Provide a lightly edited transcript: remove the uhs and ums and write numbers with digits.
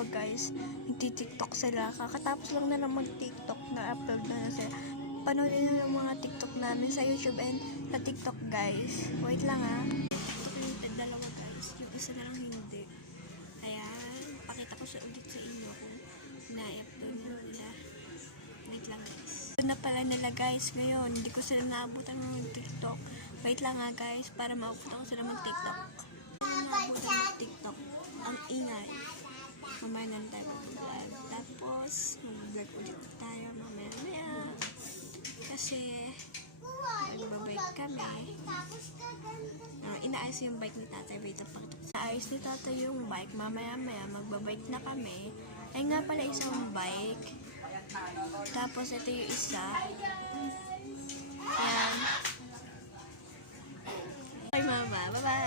dalawa guys, nagti-tiktok sila. Kakatapos lang na mag-tiktok, na-upload na sila. Panoodin nyo yung mga tiktok namin sa YouTube and sa tiktok guys. Wait lang ha. Tiktok yung dalawa guys, yung isa na lang hindi. Ayan, pakita ko siya ulit sa inyo kung na-upload nila. Wait lang guys. Ito na pala nila guys ngayon, hindi ko sila naabutan ng tiktok. Wait lang ha guys, para mauputan ko sila mag-tiktok. Naabutan ng tiktok. Ang ingay. Mamaya na tayo mag-vlog. Tapos, mag-vlog ulit tayo mamaya. Kasi, magbabike kami. Inaayos yung bike ni tatay. Wait, inaayos ni tatay yung bike. Mamaya-maya, magbabike na kami. Ay nga pala isang bike. Tapos, ito yung isa. Ayan. Bye, mama. Bye-bye.